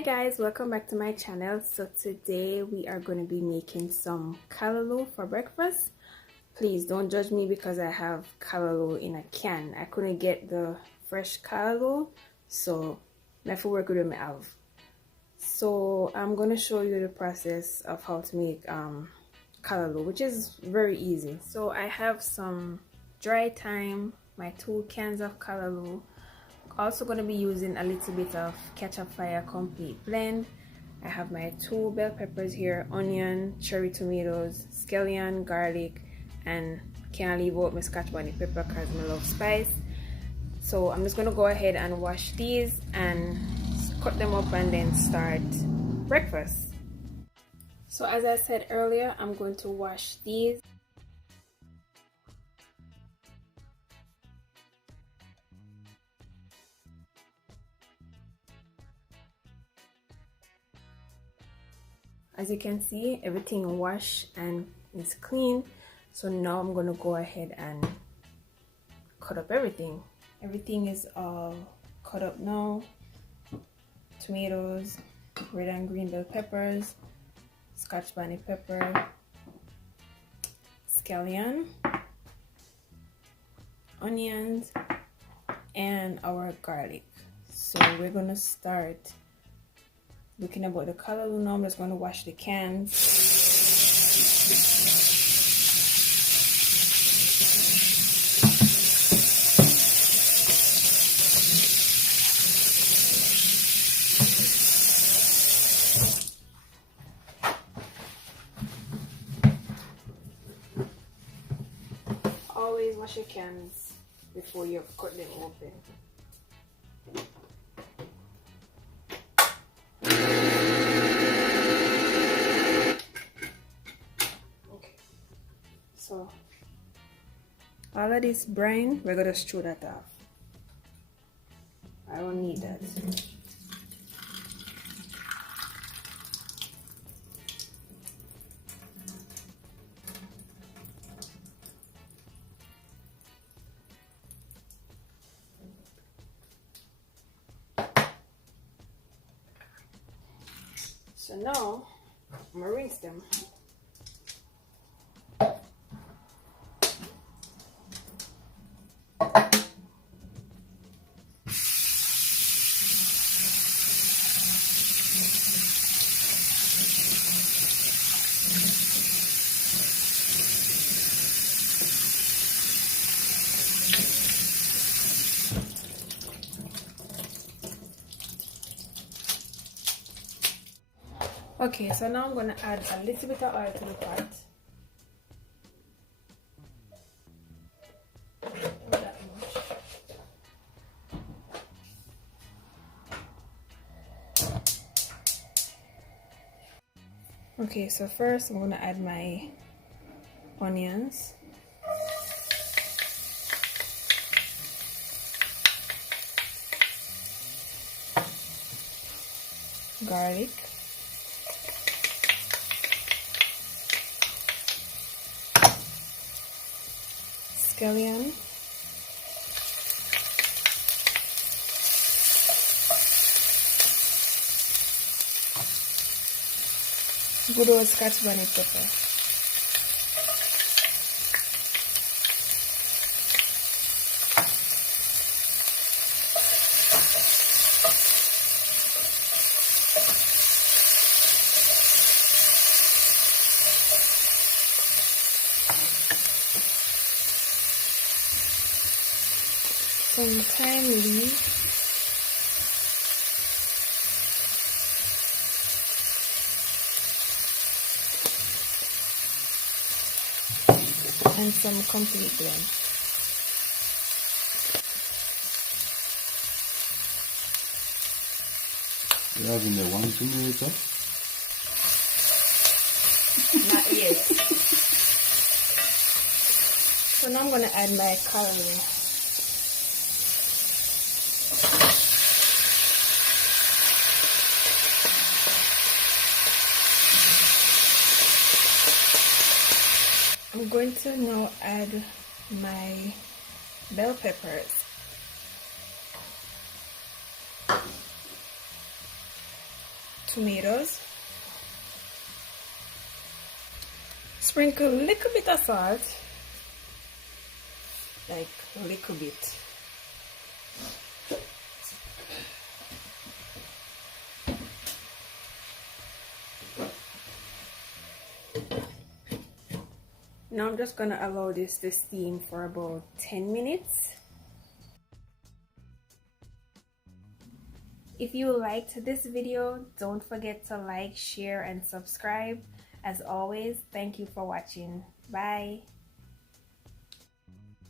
Hi guys, welcome back to my channel. So today we are going to be making some callaloo for breakfast. Please don't judge me because I have callaloo in a can. I couldn't get the fresh callaloo, so I have to work with what I have. So I'm going to show you the process of how to make callaloo, which is very easy. So I have some dry thyme, my 2 cans of callaloo. Also going to be using a little bit of ketchup fire complete blend. I have my 2 bell peppers here, onion, cherry tomatoes, scallion, garlic, and can't leave out my scotch bonnet pepper because I love spice. So I'm just going to go ahead and wash these and cut them up and then start breakfast. So as I said earlier, I'm going to wash these. As you can see, everything washed and is clean. So now I'm going to go ahead and cut up everything. Everything is all cut up now. Tomatoes, red and green bell peppers, scotch bonnet pepper, scallion, onions, and our garlic. So we're going to start looking about the callaloo now. I'm just going to wash the cans. Always wash your cans before you cut them open. So all of this brine, we're gonna throw that off. I don't need that. So now I'm gonna rinse them. Okay, so now I'm going to add a little bit of oil to the pot. Not that much. Okay, so first I'm going to add my onions. Garlic. Scallion, good old scotch bonnet pepper, some thyme leaves, and some complete blend. You're having the 1 tomato? Not yet. So now I'm going to add my callaloo. I'm going to now add my bell peppers. tomatoes. Sprinkle a little bit of salt, like a little bit. Now I'm just gonna allow this to steam for about 10 minutes. If you liked this video, don't forget to like, share, and subscribe. As always, thank you for watching. Bye.